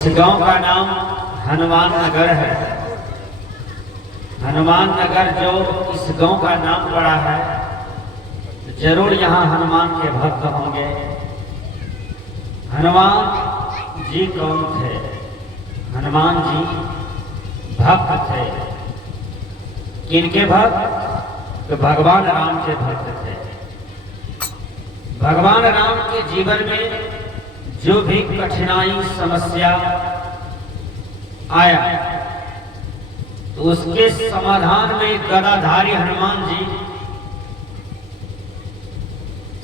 इस गांव का नाम हनुमान नगर है। हनुमान नगर जो इस गांव का नाम पड़ा है, जरूर यहाँ हनुमान के भक्त होंगे। हनुमान जी कौन थे? हनुमान जी भक्त थे। किनके भक्त? तो भगवान राम के भक्त थे। भगवान राम के जीवन में जो भी कठिनाई समस्या आया तो उसके समाधान में गदाधारी हनुमान जी,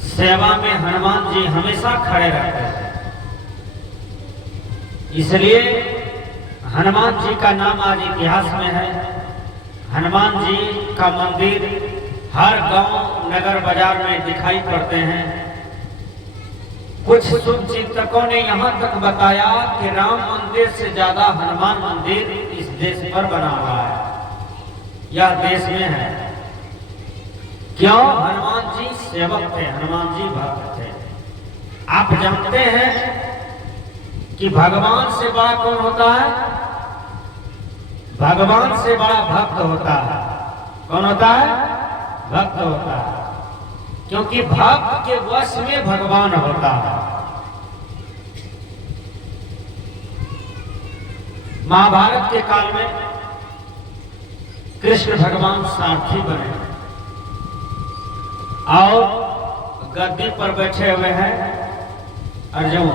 सेवा में हनुमान जी हमेशा खड़े रहते हैं। इसलिए हनुमान जी का नाम आज इतिहास में है। हनुमान जी का मंदिर हर गांव नगर बाजार में दिखाई पड़ते हैं। कुछ शुभ चिंतकों ने यहाँ तक बताया कि राम मंदिर से ज्यादा हनुमान मंदिर इस देश पर बना हुआ है, यह देश में है। क्यों? हनुमान जी सेवक थे, हनुमान जी भक्त थे। आप जानते हैं कि भगवान से बड़ा कौन होता है? भगवान से बड़ा भक्त होता है। कौन होता है? भक्त होता है। क्योंकि भक्त के वश में भगवान होता है। महाभारत के काल में कृष्ण भगवान सारथी बने और गद्दी पर बैठे हुए हैं अर्जुन।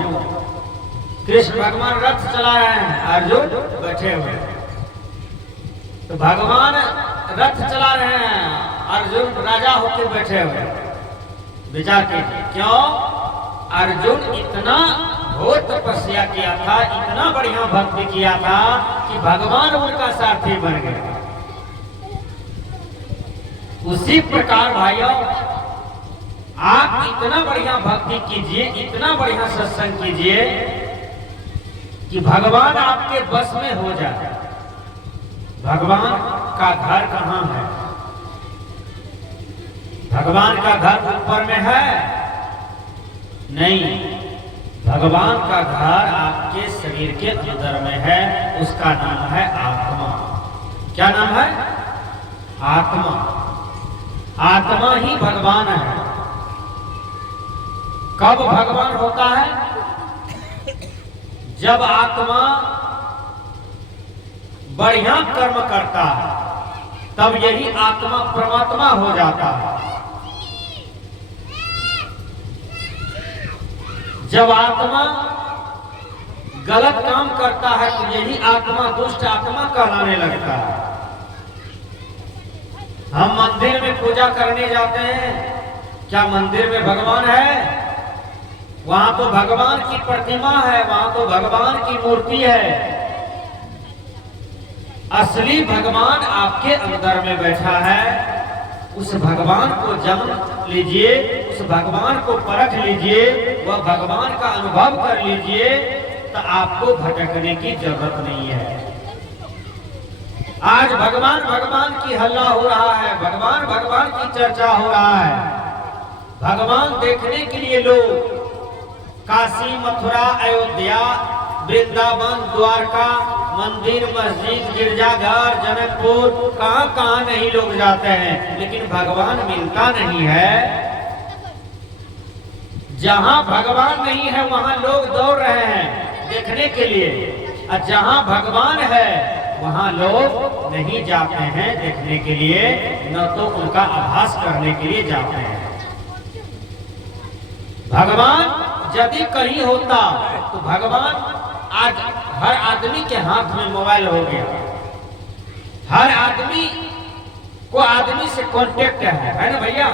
कृष्ण भगवान रथ चला रहे हैं, अर्जुन बैठे हुए हैं। तो भगवान रथ चला रहे हैं, अर्जुन राजा होकर बैठे हुए हैं। विचार कीजिए, क्यों? अर्जुन इतना घोर तपस्या किया था, इतना बढ़िया भक्ति किया था कि भगवान उनका सारथी बन गए। उसी प्रकार भाइयों, आप इतना बढ़िया भक्ति कीजिए, इतना बढ़िया सत्संग कीजिए कि भगवान आपके बस में हो जाए। भगवान का घर कहाँ है? भगवान का घर ऊपर में है? नहीं, भगवान का घर आपके शरीर के अंदर में है। उसका नाम है आत्मा। क्या नाम है? आत्मा। आत्मा ही भगवान है। कब भगवान होता है? जब आत्मा बढ़िया कर्म करता है, तब यही आत्मा परमात्मा हो जाता है। जब आत्मा गलत काम करता है तो यही आत्मा दुष्ट आत्मा कहलाने लगता है। हम मंदिर में पूजा करने जाते हैं, क्या मंदिर में भगवान है? वहां तो भगवान की प्रतिमा है, वहां तो भगवान की मूर्ति है। असली भगवान आपके अंदर में बैठा है। उस भगवान को जान लीजिए, उस भगवान को परख लीजिए, वह भगवान का अनुभव कर लीजिए, तो आपको भटकने की जरूरत नहीं है। आज भगवान भगवान की हल्ला हो रहा है, भगवान भगवान की चर्चा हो रहा है। भगवान देखने के लिए लोग काशी, मथुरा, अयोध्या, वृंदावन, द्वारका, मंदिर, मस्जिद, गिरजाघर, जनकपुर, कहां कहां नहीं लोग जाते हैं, लेकिन भगवान मिलता नहीं है। जहां भगवान नहीं है वहां लोग दौड़ रहे हैं देखने के लिए, और जहां भगवान है वहां लोग नहीं जाते हैं देखने के लिए, न तो उनका आभास करने के लिए जाते हैं। भगवान यदि कहीं होता तो भगवान आज हर आदमी के हाथ में मोबाइल हो गया। हर आदमी को आदमी से कांटेक्ट है ना भैया?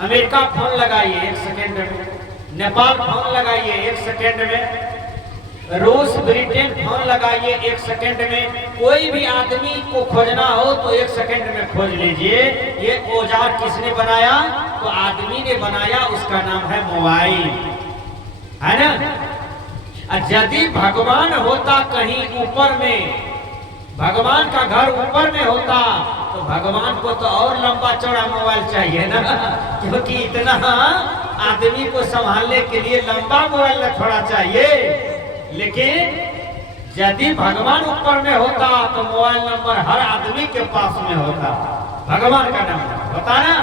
अमेरिका फोन लगाइए 1 सेकेंड में, नेपाल फोन लगाइए 1 सेकेंड में, रूस, ब्रिटेन फोन लगाइए 1 सेकेंड में। कोई भी आदमी को खोजना हो तो 1 सेकेंड में खोज लीजिए। ये औजार किसने बनाया? तो आदमी ने बनाया, उसका नाम है मोबाइल, है ना? यदि भगवान होता कहीं ऊपर में, भगवान का घर ऊपर में होता तो भगवान को तो और लंबा चौड़ा मोबाइल चाहिए ना, क्योंकि इतना आदमी को संभालने के लिए लंबा मोबाइल थोड़ा चाहिए। लेकिन यदि भगवान ऊपर में होता तो मोबाइल नंबर हर आदमी के पास में होता। भगवान का नंबर होता ना,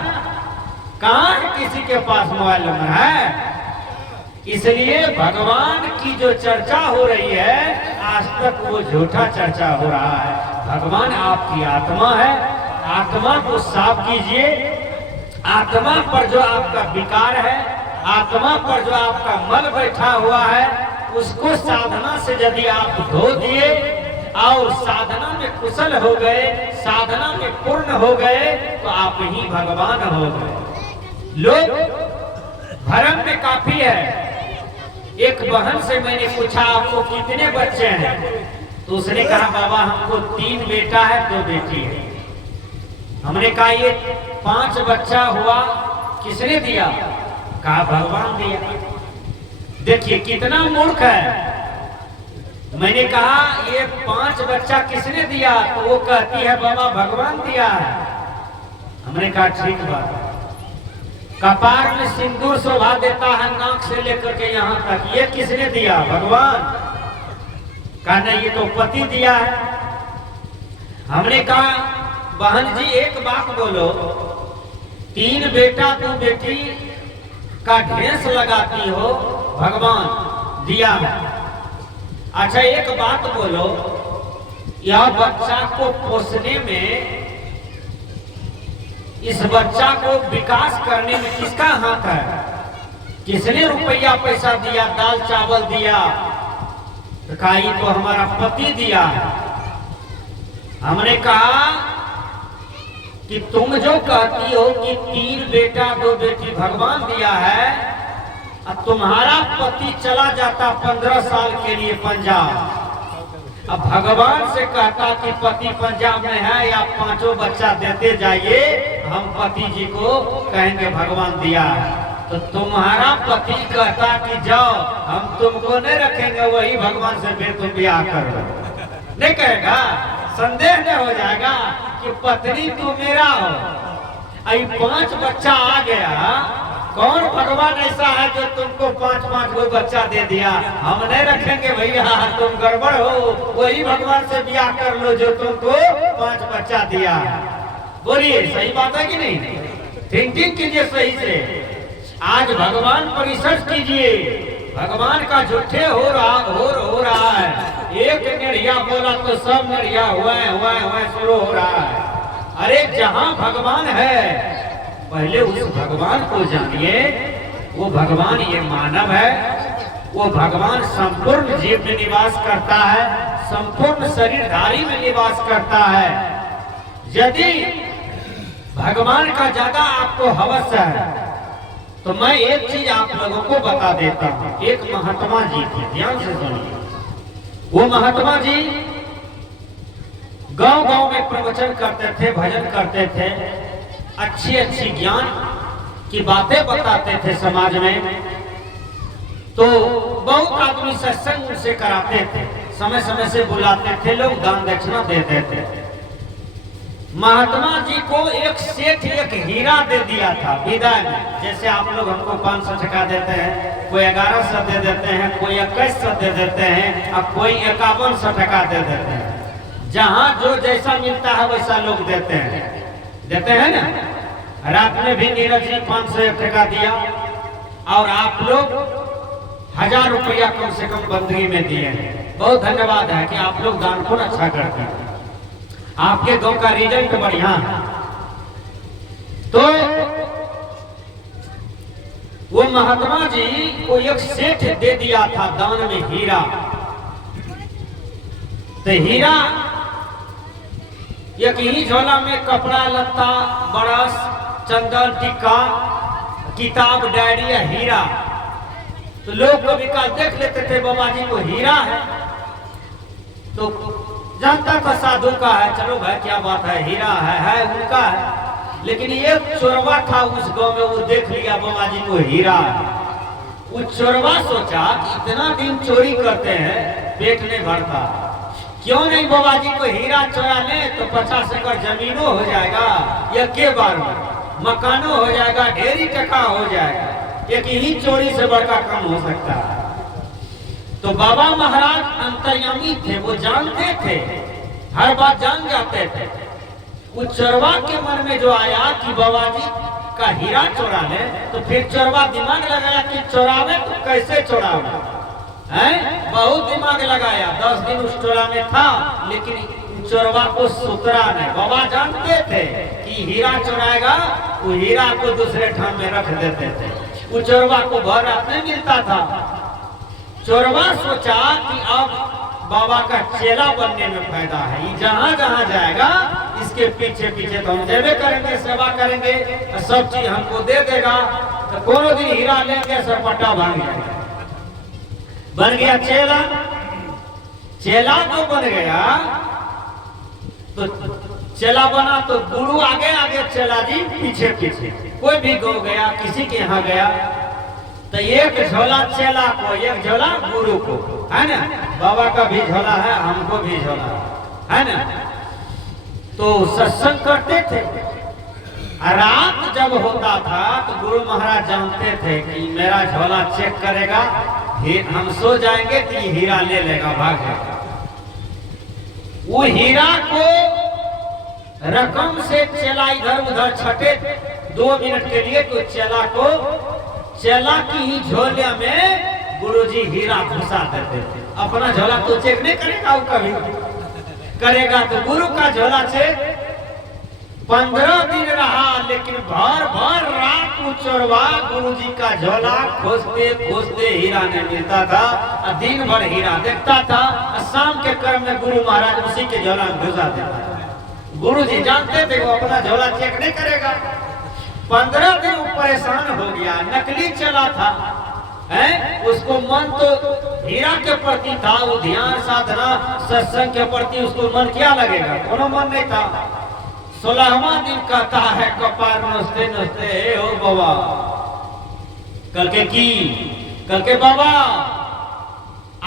कहाँ किसी के पास मोबाइल नंबर है। इसलिए भगवान की जो चर्चा हो रही है आज तक वो झूठा चर्चा हो रहा है। भगवान आपकी आत्मा है, आत्मा को साफ कीजिए। आत्मा पर जो आपका विकार है, आत्मा पर जो आपका मल बैठा हुआ है, उसको साधना से यदि आप धो दिए और साधना में कुशल हो गए, साधना में पूर्ण हो गए, तो आप ही भगवान हो गए। लोग भ्रम में काफी है। एक बहन से मैंने पूछा आपको कितने बच्चे हैं, तो उसने कहा बाबा हमको 3 बेटा है 2 बेटी है। हमने कहा ये 5 बच्चा हुआ किसने दिया? कहा भगवान दिया। देखिए कितना मूर्ख है। मैंने कहा ये 5 बच्चा किसने दिया? तो वो कहती है बाबा भगवान दिया है। हमने कहा ठीक बात है। कपार में सिंदूर शोभा देता है नाक से लेकर के यहाँ तक, ये किसने दिया? भगवान। कहा नहीं ये तो पति दिया है। हमने कहा बहन जी एक बात बोलो, 3 बेटा 2 बेटी का ढेंस लगाती हो, भगवान दिया है। अच्छा एक बात बोलो, यह बच्चा को पोसने में, इस बच्चा को विकास करने में किसका हाथ है? किसने रुपया पैसा दिया, दाल चावल दिया? तो कहा ये तो हमारा पति दिया है। हमने कहा कि तुम जो कहती हो कि 3 बेटा 2 बेटी भगवान दिया है, अब तुम्हारा पति चला जाता 15 साल के लिए पंजाब, अब भगवान से कहता कि पति पंजाब में है या 5 बच्चा देते जाइए, हम पति जी को कहेंगे भगवान दिया है। तो तुम्हारा पति कहता कि जाओ हम तुमको नहीं रखेंगे, वही भगवान से फिर तुम ब्याह करो, नहीं कहेगा? संदेह नहीं हो जाएगा कि पत्नी तू मेरा हो। अभी 5 बच्चा आ गया, कौन भगवान ऐसा है जो तुमको 5-5 गो बच्चा दे दिया? हम नहीं रखेंगे भैया, तुम गड़बड़ हो, वही भगवान से ब्याह कर लो जो तुमको 5 बच्चा दिया। बोलिए सही बात है कि नहीं? थिंकिंग कीजिए सही से। आज भगवान पर रिसर्च कीजिए। भगवान का झूठे हो रहा है। एक नरिया बोला तो सब नरिया हुआ शुरू हो रहा है। अरे जहाँ भगवान है पहले उस भगवान को जानिए। वो भगवान ये मानव है, वो भगवान संपूर्ण जीव में निवास करता है, संपूर्ण शरीरधारी में निवास करता है। यदि भगवान का ज्यादा आपको हवस है तो मैं एक चीज आप लोगों को बता देता हूँ। एक महात्मा जी थे, ध्यान से सुनिए। वो महात्मा जी गांव-गांव में प्रवचन करते थे, भजन करते थे, अच्छी ज्ञान की बातें बताते थे समाज में। तो बहुत आदमी सत्संग उनसे कराते थे, समय समय से बुलाते थे, लोग दान दक्षिणा देते थे। महात्मा जी को एक सेठ एक हीरा दे दिया था विदाई में। जैसे आप लोग हमको 500 टका देते हैं, कोई 1100 दे देते हैं, कोई 2100 दे देते हैं, और कोई 5100 टका दे देते हैं। जहाँ जो जैसा मिलता है वैसा लोग देते हैं ना। रात में भी नीरज जी 501 टका दिया, और आप लोग 1000 रुपया कम से कम बंदगी में दिए। बहुत धन्यवाद है कि आप लोग दान पुण्य अच्छा करते हैं। आपके गांव का रिजल्ट बढ़िया है। तो वो महात्मा जी को एक सेठ दे दिया था दान में हीरा। तो हीरा एक ही झोला में कपड़ा लत्ता, बरस, चंदन, टिक्का, किताब, डायरी या हीरा। तो लोग कभी काल देख लेते थे बाबा जी को हीरा है, तो जानता था साधु का है, चलो भाई क्या बात है, हीरा है उनका है। लेकिन ये चोरवा था उस गांव में, वो देख लिया बाबा जी को हीरा है। वो चोरवा सोचा कि इतना दिन चोरी करते हैं, पेट नहीं भरता, क्यों नहीं बाबा जी को हीरा चोरा ले तो 50 एकड़ जमीनों हो जाएगा, या के बार में मकानों हो जाएगा, ढेरी टका हो जाएगा। एक ही चोरी से बड़का काम हो सकता है। तो बाबा महाराज अंतर्यामी थे, वो जानते थे, हर बात जान जाते थे। वो चोरवा के मन में जो आया कि बाबा जी का हीरा चोरा ले, तो फिर चोरवा दिमाग लगाया कि चोरावे तो कैसे चोरावे हैं। बहुत दिमाग लगाया, 10 दिन उस चोरा में था, लेकिन चोरवा को सुतरा नहीं। बाबा जानते थे कि हीरा चोराएगा, वो हीरा को दूसरे ठाम में रख देते थे। वो चोरवा को भर रात में मिलता था। चोरवा सोचा कि अब बाबा का चेला बनने में फायदा है, ये जहां जहां जाएगा इसके पीछे पीछे तो हम जेबे करेंगे, सेवा करेंगे, सब चीज हमको दे देगा। तो कोनो दिन हीरा लेंगे, सरपटा भाग जाएगा। बन गया चेला। चेला जो बन गया तो चेला बना तो गुरु आगे आगे, चेला जी पीछे पीछे। कोई भी गो गया, किसी के यहाँ गया तो एक झोला चेला को, एक झोला गुरु को, है ना। बाबा का भी झोला है, हमको भी झोला है ना। तो सत्संग करते थे। रात जब होता था तो गुरु महाराज जानते थे कि मेरा झोला चेक करेगा, हम सो जाएंगे तो ये हीरा ले लेगा, भाग जाएगा। वो हीरा को रकम से चेला इधर उधर छटे 2 मिनट के लिए, तो चेला को, चेला की ही झोले में गुरुजी हीरा घुसा देते थे। अपना झोला तो चेक नहीं करेगा, वो कभी करेगा तो गुरु का झोला चेक। 15 दिन रहा, लेकिन भर भर रात को चोरवा गुरुजी का झोला खोजते खोजते हीरा नहीं मिलता था। दिन भर हीरा देखता था। शाम के क्रम में गुरु महाराज उसी के झोला में घुसा देता था। गुरुजी जानते थे वो अपना झोला चेक नहीं करेगा। 15 दिन वो परेशान हो गया। नकली चला था, है, उसको मन तो हीरा के प्रति था, वो ध्यान साधना सत्संग के प्रति उसको मन क्या लगेगा, कोनो मन नहीं था। 16वां दिन कहता है कपार नोचते नोचते, ओ बाबा, कल के बाबा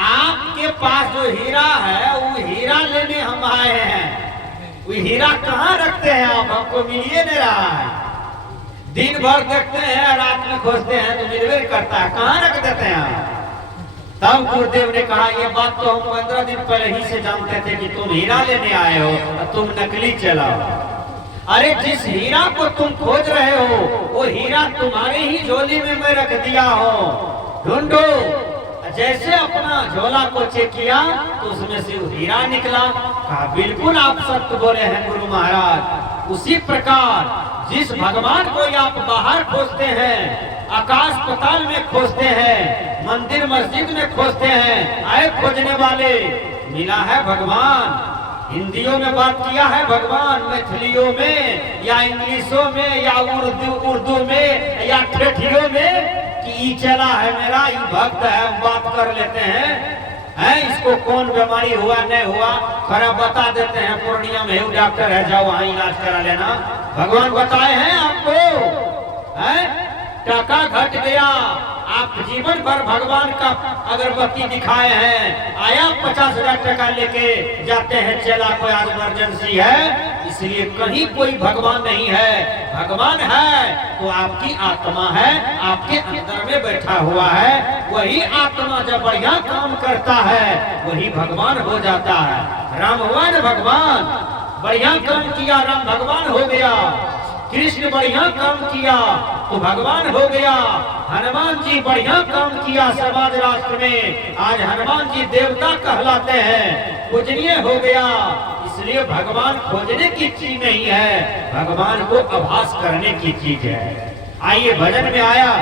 आपके पास जो हीरा है वो हीरा लेने हम आए हैं। वो हीरा कहाँ रखते हैं आप, हमको मिलिए नहीं रहा है। दिन भर देखते हैं, रात में खोजते हैं तो मिलवे करता है, कहाँ रख देते हैं आप। तब गुरुदेव ने कहा ये बात तो हम 15 दिन पहले ही से जानते थे कि तुम हीरा लेने आए हो और तुम नकली चला हो। अरे जिस हीरा को तुम खोज रहे हो वो हीरा तुम्हारे ही झोली में मैं रख दिया हो, ढूंढो। जैसे अपना झोला को चेक किया तो उसमें से हीरा निकला। कहा बिल्कुल आप सत्य बोले हैं गुरु महाराज। उसी प्रकार जिस भगवान को आप बाहर खोजते हैं, आकाश पाताल में खोजते हैं, मंदिर मस्जिद में खोजते हैं, आए खोजने वाले, मिला है भगवान। हिंदियों में बात किया है भगवान, मैथिलियों में या इंग्लिशों में या उर्दू में या ठेठियों में कि ये चला है मेरा, ये भक्त है, हम बात कर लेते हैं, इसको कौन बीमारी हुआ नहीं हुआ खराब बता देते हैं। पूर्णिया में डॉक्टर है, जाओ वहां इलाज करा लेना। भगवान बताए हैं आपको, टका घट गया, आप जीवन भर भगवान का अगरबत्ती दिखाए हैं, आया 50,000 टका लेके जाते हैं चेला, कोई आज इमरजेंसी है, इसलिए कहीं कोई भगवान नहीं है। भगवान है तो आपकी आत्मा है, आपके अंदर में बैठा हुआ है। वही आत्मा जब बढ़िया काम करता है वही भगवान हो जाता है। राम हुआ न भगवान, बढ़िया काम किया राम भगवान हो गया। कृष्ण बढ़िया काम किया तो भगवान हो गया। हनुमान जी बढ़िया काम किया समाज राष्ट्र में, आज हनुमान जी देवता कहलाते हैं, पूजनीय हो गया। इसलिए भगवान खोजने की चीज नहीं है, भगवान को आभास करने की चीज है। आइए भजन में आया।